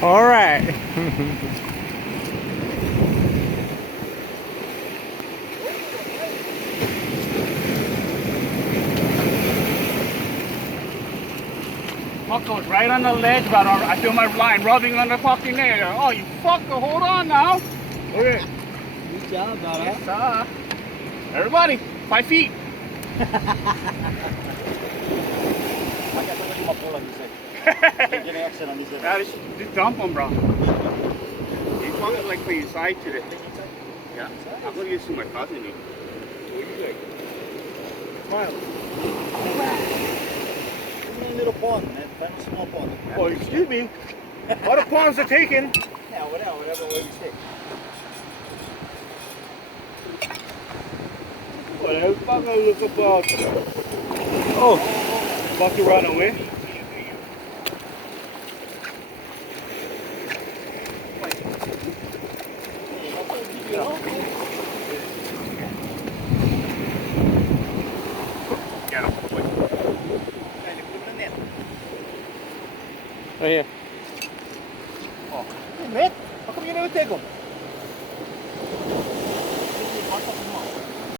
All right. Fuck goes right on the ledge, but I feel my line rubbing on the fucking air. Oh, you fucker, hold on now. Okay. Good job, brother. Yes, sir. Everybody, 5 feet. Yeah, just dump him, bro. He's fucking like playing inside today. Yeah, I'm gonna get to my cousin. What do you think? Smile. Give me a little pond, man. Find a small pond. Oh, excuse me. All the ponds are taken. Yeah, whatever way you stick. Whatever. I'm gonna look about. Oh, about to run away. Get him. Right here. Hey, mate. How come you never take them?